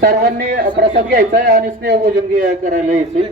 सर्वांनी प्रसाद घ्यायचा आहे आणि स्नेहभोजन करायला यायचे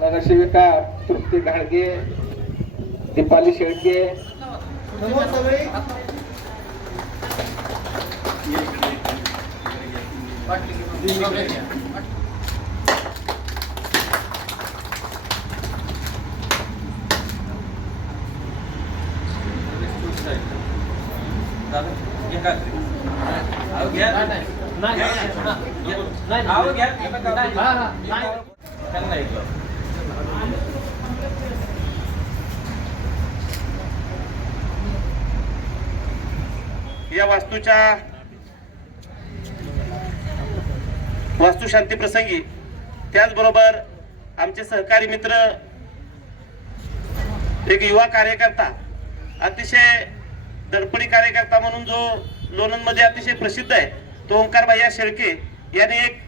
नगरसेविका तृप्ती घाडगे दीपाली शेळके. या वास्तूच्या वास्तुशांती प्रसंगी त्याचबरोबर आमचे सहकारी मित्र एक युवा कार्यकर्ता अतिशय दडपणी कार्यकर्ता म्हणून जो लोणंदमध्ये अतिशय प्रसिद्ध आहे तो ओंकार भैया शेळके यांनी एक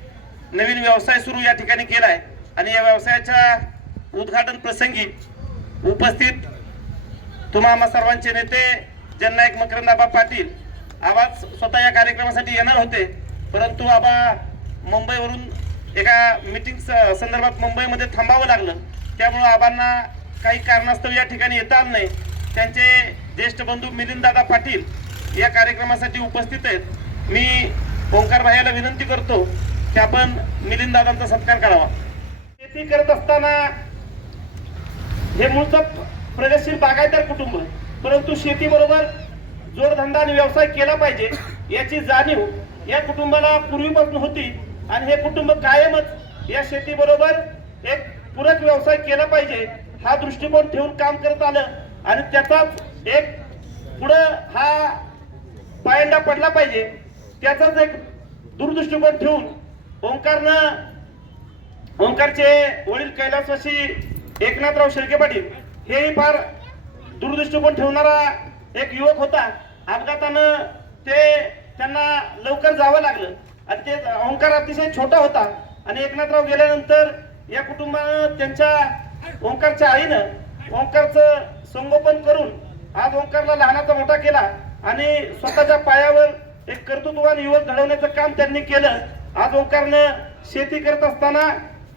नवीन व्यवसाय सुरू या ठिकाणी केला आहे आणि या व्यवसायाच्या उद्घाटन प्रसंगी उपस्थित तुम्हा आम्हा सर्वांचे नेते जननायक मकरंदाबा पाटील आवाज स्वतः या कार्यक्रमासाठी येणार होते. परंतु आबा मुंबईवरून एका मीटिंग संदर्भात मुंबईमध्ये थांबावं लागलं. त्यामुळं आबांना काही कारणास्तव या ठिकाणी येता आलं नाही. त्यांचे ज्येष्ठ बंधू मिलिंददादा पाटील या कार्यक्रमासाठी उपस्थित आहेत. मी ओंकार भाईला विनंती करतो की आपण मिलिंददादांचा सत्कार करावा. शेती करत असताना हे मूळचं प्रगतशील बागायतदार कुटुंब परंतु शेतीबरोबर जोडधंदा आणि व्यवसाय केला पाहिजे याची जाणीव या कुटुंबाला पूर्वीपासून होती. आणि हे कुटुंब कायमच या शेतीबरोबर एक पूरक व्यवसाय केला पाहिजे हा दृष्टिकोन ठेवून काम करत आलं. आणि त्याचाच एक पुढं हा पायंडा पडला पाहिजे. त्याचाच एक दूरदृष्टिकोन ठेवून ओंकारनं ओंकारचे वडील कैलासवासी एकनाथराव शेळके पाटील हेही फार दूरदृष्टिकोन ठेवणारा एक युवक होता. अपघातानं ते त्यांना लवकर जावं लागलं. आणि ते ओंकार अतिशय छोटा होता. आणि एकनाथराव गेल्यानंतर या कुटुंबानं त्यांच्या ओंकारच्या आईनं ओंकारचं संगोपन करून आज ओंकारला लहानाचा मोठा केला. आणि स्वतःच्या पायावर एक कर्तृत्ववान युवक घडवण्याचं काम त्यांनी केलं. आज ओंकारनं शेती करत असताना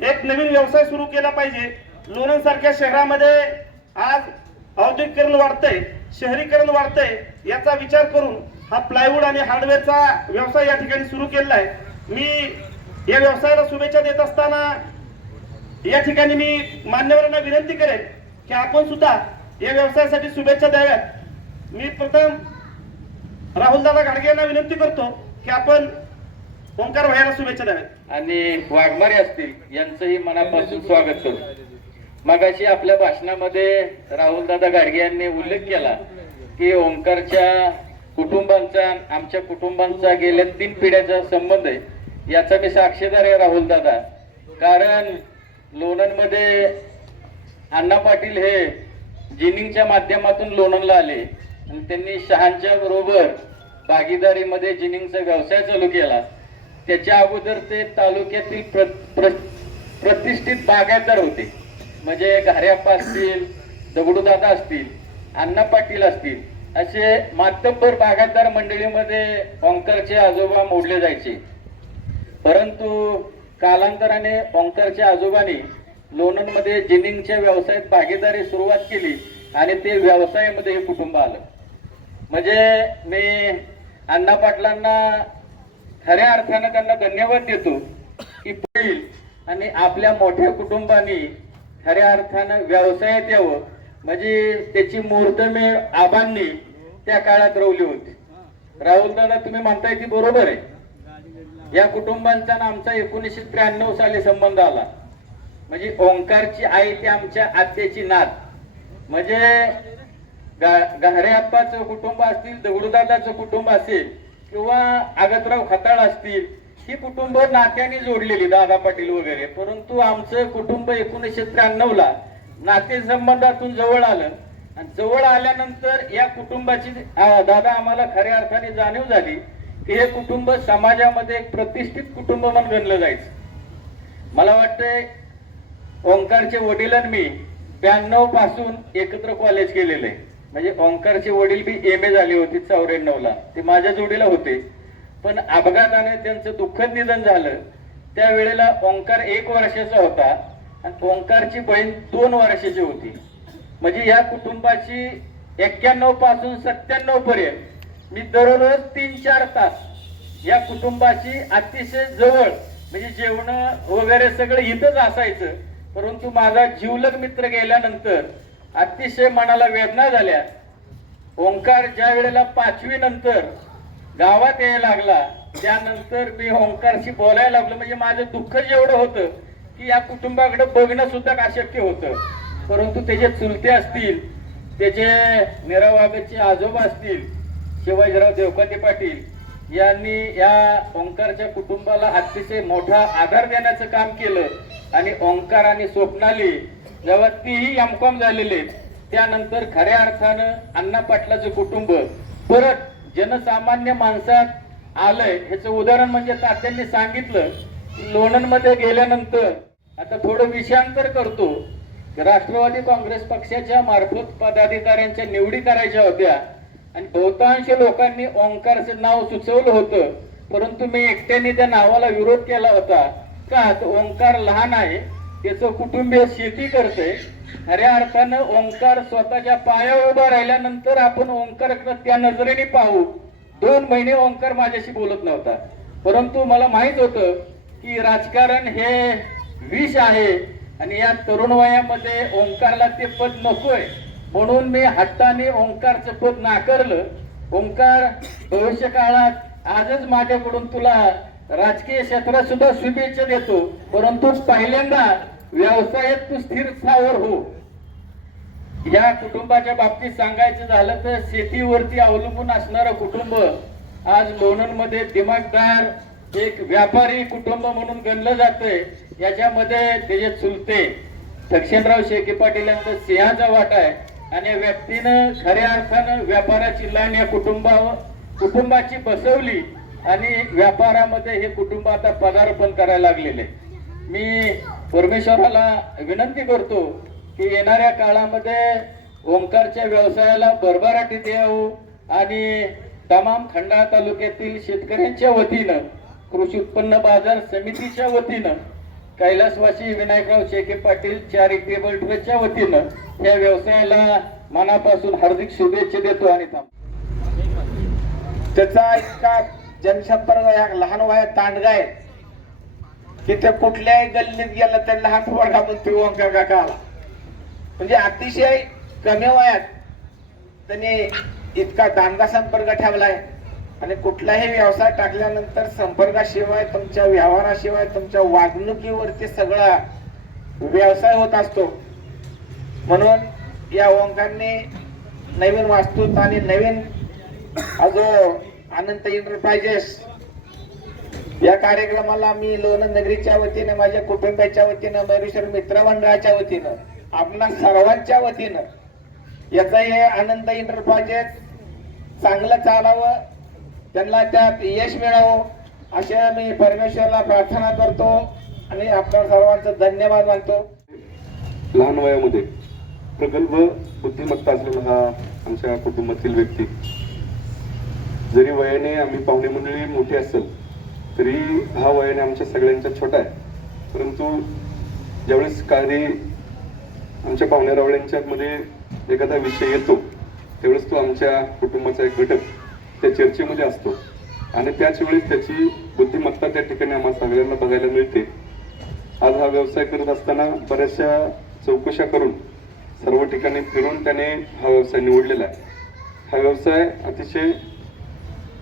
एक नवीन व्यवसाय सुरू केला पाहिजे. लोणंद सारख्या शहरामध्ये आज औद्योगिकरण वाढतंय शहरीकरण वाढतंय याचा विचार करून हा प्लायवूड आणि हार्डवेअरचा व्यवसाय या ठिकाणी सुरू केलेला आहे. मी या व्यवसायाला शुभेच्छा देत असताना या ठिकाणी मी मान्यवरांना विनंती करेन की आपण सुद्धा या व्यवसायासाठी शुभेच्छा द्याव्यात. मी प्रथम राहुलदादा घाडगे यांना विनंती करतो की आपण ओंकार भैयाला शुभेच्छा द्याव्यात. आणि वाघमारे असतील यांचंही मनापासून स्वागत करतो मगाशी आपल्या भाषणामध्ये राहुलदादा गाडगे यांनी उल्लेख केला की ओंकारच्या कुटुंबांचा आमच्या कुटुंबांचा गेल्या तीन पिढ्याचा संबंध आहे. याचा मी साक्षीदार आहे राहुलदादा. कारण लोणंदमध्ये अण्णा पाटील हे जिनिंगच्या माध्यमातून लोणंदला आले. आणि त्यांनी शहांच्या बरोबर भागीदारीमध्ये जिनिंगचा व्यवसाय चालू केला. त्याच्या अगोदर ते तालुक्यातील प्र, प्र, प्रतिष्ठित बागायतदार होते. म्हणजे घाऱ्याप्पा असतील दगडूदादा असतील अण्णा पाटील असतील असे मातब्बर बागायतदार मंडळीमध्ये ओंकारचे आजोबा मोडले जायचे. परंतु कालांतराने ओंकारच्या आजोबांनी लोणंदमध्ये जिनिंगच्या व्यवसायात भागीदारी सुरुवात केली आणि ते व्यवसायामध्ये हे कुटुंब आलं. म्हणजे मी अण्णा पाटलांना खऱ्या अर्थानं त्यांना धन्यवाद देतो की पुढील आणि आपल्या मोठ्या कुटुंबाने खऱ्या अर्थानं व्यवसायात यावं. म्हणजे त्याची मुहूर्तमेळ आबांनी त्या काळात रवली होती. राहुल दादा तुम्ही म्हणताय ती बरोबर आहे. या कुटुंबांचा आणि आमचा एकोणीसशे त्र्याण्णव साली संबंध आला. म्हणजे ओंकारची आई ती आमच्या आत्याची नात. म्हणजे गा- गाहरे आप्पाचं कुटुंब असतील दगडूदादाचं कुटुंब असेल किंवा आगतराव खताळ असतील ही कुटुंब नात्याने जोडलेली दादा पाटील वगैरे. परंतु आमचं कुटुंब एकोणीसशे त्र्याण्णव ला नातेसंबंधातून जवळ आलं. आणि जवळ आल्यानंतर या कुटुंबाची दादा आम्हाला खऱ्या अर्थाने जाणीव झाली की हे कुटुंब समाजामध्ये एक प्रतिष्ठित कुटुंब म्हणून गणलं जायचं. मला वाटतंय ओंकारचे वडील आणि मी ब्याण्णवपासून एकत्र कॉलेज केलेलं आहे. म्हणजे ओंकारचे वडील बी एम ए झाले होते चौऱ्याण्णवला. ते माझ्या जोडीला होते. पण अपघाताने त्यांचं दुःखद निधन झालं. त्यावेळेला ओंकार एक वर्षाचा होता आणि ओंकारची बहीण दोन वर्षाची होती. म्हणजे या कुटुंबाची एक्क्याण्णवपासून सत्त्याण्णव पर्यंत मी दररोज तीन चार तास या कुटुंबाची अतिशय जवळ म्हणजे जेवण वगैरे सगळं इथंच असायचं. परंतु माझा जीवलग मित्र गेल्यानंतर अतिशय मनाला वेदना झाल्या. ओंकार ज्या वेळेला पाचवी नंतर गावात यायला लागला त्यानंतर मी ओंकारशी बोलायला लागलो. म्हणजे माझं दुःख जेवढं होतं की या कुटुंबाकडे बघणं सुद्धा अशक्य होतं. परंतु त्याचे चुलते असतील त्याचे निरावागचे आजोबा असतील शिवाजीराव देवकाते पाटील यांनी या ओंकारच्या कुटुंबाला अतिशय मोठा आधार देण्याचं काम केलं. आणि ओंकार आणि स्वप्नाली जेव्हा तीही एमकॉम झालेले त्यानंतर खऱ्या अर्थानं अण्णा पाटलाचं कुटुंब परत जनसामान्य माणसात आलंय. ह्याचं उदाहरण म्हणजे तात्यांनी सांगितलं की लोणंदमध्ये गेल्यानंतर आता थोडं विषयांतर करतो. राष्ट्रवादी काँग्रेस पक्षाच्या मार्फत पदाधिकाऱ्यांच्या निवडी करायच्या होत्या. आणि बहुतांश लोकांनी ओंकारचं नाव सुचवलं होतं. परंतु मी एकट्याने त्या नावाला विरोध केला होता. का? तर ओंकार लहान आहे. त्याचं कुटुंबीय शेती करते खऱ्या अर्थानं ओंकार स्वतःच्या पायावर उभा राहिल्यानंतर आपण ओंकारकडे त्या नजरेने पाहू. दोन महिने ओंकार माझ्याशी बोलत नव्हता. परंतु मला माहीत होतं की राजकारण हे विष आहे आणि या तरुण वयामध्ये ओंकारला ते पद नकोय. म्हणून मी हट्टाने ओंकारचं पद नाकारलं. ओंकार भविष्य काळात आजच माझ्याकडून तुला राजकीय क्षेत्रात सुद्धा शुभेच्छा देतो. परंतु पहिल्यांदा व्यवसायात तू स्थिर स्थावर हो. या कुटुंबाच्या बाबतीत सांगायचं झालं तर शेतीवरती अवलंबून असणारं कुटुंब आज लोणंदमध्ये दिमागदार एक व्यापारी कुटुंब म्हणून गणलं जातंय. याच्यामध्ये त्याचे चुलते दक्षिणराव शेके पाटील यांचा सिंहाचा वाटा आहे. आणि या व्यक्तीनं खऱ्या अर्थानं व्यापाराची लाईन या कुटुंबावर कुटुंबाची बसवली आणि व्यापारामध्ये हे कुटुंब आता पदार्पण करायला लागलेले. मी परमेश्वराला विनंती करतो की येणाऱ्या काळामध्ये ओंकारच्या व्यवसायाला भरभराटी देऊ आणि तमाम खंडाळा तालुक्यातील शेतकऱ्यांच्या वतीनं कृषी उत्पन्न बाजार समितीच्या वतीनं कैलासवासी विनायकराव शेके पाटील चॅरिटेबल ट्रस्टच्या वतीनं या व्यवसायाला मनापासून हार्दिक शुभेच्छा देतो आणि थांब त्याचा इतका जनसंपर्क या लहान वयात तांडगा आहे. तिथे कुठल्याही गल्लीत गेला तर लहान पोरगा म्हणतो ओंकार काका आला. म्हणजे अतिशय कमी वयात त्यांनी इतका दांडगा संपर्क ठेवलाय. आणि कुठलाही व्यवसाय टाकल्यानंतर संपर्काशिवाय तुमच्या व्यवहाराशिवाय तुमच्या वागणुकीवरती सगळा व्यवसाय होत असतो. म्हणून या ओंकारने नवीन वास्तूत आणि नवीन जो अनंत एंटरप्राइजेस या कार्यक्रमाला मी लोणंद नगरीच्या वतीनं माझ्या कुटुंबाच्या वतीनं मयुरेश्वर मित्रमंडळाच्या वतीनं आपणा सर्वांच्या वतीनं याचा हे आनंद एंटरप्राइजेस चांगलं चालावं त्यांना त्यात यश मिळावं अशा मी परमेश्वरला प्रार्थना करतो आणि आपल्या सर्वांचं धन्यवाद मानतो. लहान वयामध्ये प्रगल्भ बुद्धिमत्ता असलेला हा आमच्या कुटुंबातील व्यक्ती. जरी वयाने आम्ही पाहुणे मंडळी मोठी असेल तरी हा वयाने आमच्या सगळ्यांच्या छोटा आहे. परंतु ज्यावेळेस काही आमच्या पाहुण्या रावळ्यांच्यामध्ये एखादा विषय येतो त्यावेळेस तो आमच्या कुटुंबाचा एक घटक त्या चर्चेमध्ये असतो. आणि त्याच वेळेस त्याची बुद्धिमत्ता त्या ठिकाणी आम्हाला सगळ्यांना बघायला मिळते. आज हा व्यवसाय करत असताना बऱ्याचशा चौकशा करून सर्व ठिकाणी फिरून त्याने हा व्यवसाय निवडलेला आहे. हा व्यवसाय अतिशय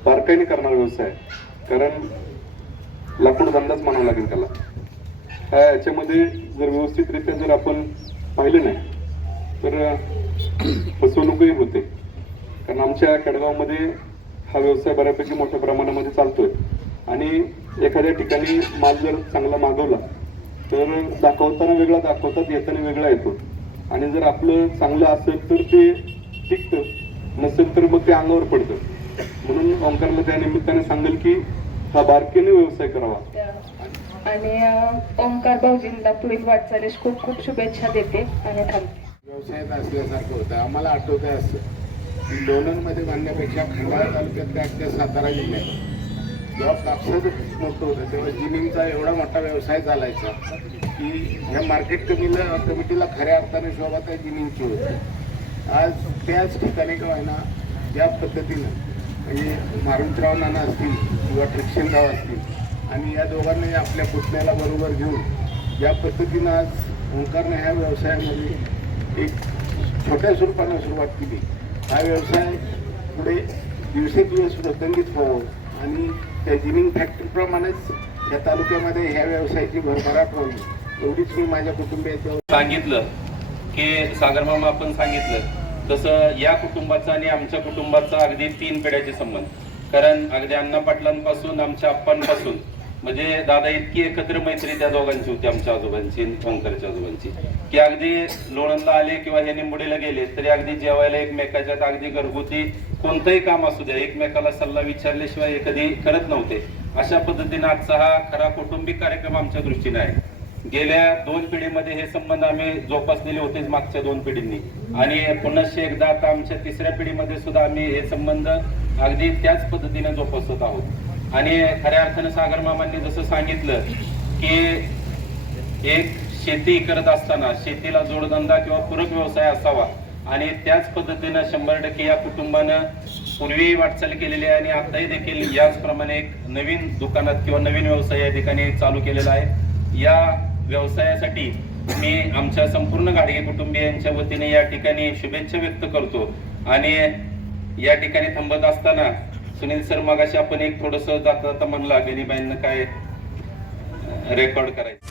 बारकाईने करणारा व्यवसाय आहे. कारण लाकूड म्हणावं लागेल त्याला. हा याच्यामध्ये जर व्यवस्थितरित्या जर आपण पाहिलं नाही तर फसवणूकही होते. कारण आमच्या खेडगावमध्ये हा व्यवसाय बऱ्यापैकी मोठ्या प्रमाणामध्ये चालतोय. आणि एखाद्या ठिकाणी माल जर चांगला मागवला तर दाखवताना वेगळा दाखवतात येताना वेगळा येतो. आणि जर आपलं चांगलं असेल तर ते टिकतं. नसेल तर मग ते अंगावर पडतं. म्हणून ओंकारला त्या निमित्ताने सांगेल की हा बारकेने व्यवसाय करावा. आणि ओंकार भाऊजींना पुढील वाटचालीस खूप खूप शुभेच्छा देते आणि थांबते. व्यवसायात असल्यासारखं होतं. आम्हाला आठवत आहे असं. लोणंदमध्ये बांधण्यापेक्षा खंडाळा तालुक्यात काय त्या सातारा जिल्ह्यात जेव्हा कापसाचं पीक मोठं होतं तेव्हा जिनिंगचा एवढा मोठा व्यवसाय चालायचा की ह्या मार्केट कमीला कमिटीला खऱ्या अर्थाने शोभा त्या जिनिंगची. होती आज त्याच ठिकाणी का ना ज्या पद्धतीनं म्हणजे मारुतराव नाना असतील किंवा ट्रिक्शनराव असतील आणि या दोघांनी आपल्या पुतण्याला बरोबर घेऊन ज्या पद्धतीनं आज ओंकारनं ह्या व्यवसायामध्ये एक छोट्या स्वरूपानं सुरुवात केली. हा व्यवसाय पुढे दिवसेंदिवस प्रसंगीत व्हावं आणि त्या जिनिंग फॅक्टरीप्रमाणेच या तालुक्यामध्ये ह्या व्यवसायाची भरभराट व्हावी एवढीच मी माझ्या कुटुंबियाच्या सांगितलं की सागरमामा आपण सांगितलं. तसं या कुटुंबाचा आणि आमच्या कुटुंबाचा अगदी तीन पिढ्याचे संबंध. कारण अगदी अण्णा पाटलांपासून आमच्या आप्पांपासून म्हणजे दादा इतकी एकत्र मैत्री त्या दोघांची होती आमच्या आजोबांची ओंकरच्या आजोबांची. की अगदी लोणंदला आले किंवा हे निंबुडीला गेले तरी अगदी जेवायला एकमेकाच्यात अगदी घरगुती कोणतंही काम असू द्या एकमेकाला सल्ला विचारल्याशिवाय कधी करत नव्हते. अशा पद्धतीने आजचा हा खरा कौटुंबिक कार्यक्रम आमच्या दृष्टीने आहे. गेल्या दोन पिढीमध्ये हे संबंध आम्ही जोपासलेले होतेच मागच्या दोन पिढींनी. आणि पुनश्च एकदा आता आमच्या तिसऱ्या पिढीमध्ये सुद्धा आम्ही हे संबंध अगदी त्याच पद्धतीने जोपासत आहोत. आणि खऱ्या अर्थानं सागर मामांनी जसं सांगितलं की एक शेती करत असताना शेतीला जोडधंदा किंवा पूरक व्यवसाय असावा आणि त्याच पद्धतीनं शंभर टक्के या कुटुंबानं पूर्वी वाटचाल केलेली आहे आणि आताही देखील याचप्रमाणे एक नवीन दुकानात किंवा नवीन व्यवसाय या ठिकाणी चालू केलेला आहे. या व्यवसायासाठी मी आमच्या संपूर्ण गाडगे कुटुंबियांच्या वतीने या ठिकाणी शुभेच्छा व्यक्त करतो. आणि या ठिकाणी थांबत असताना सुनील सर मागाशी आपण एक थोडस जाता जाता म्हणला गणिबाईंना काय रेकॉर्ड करायचं?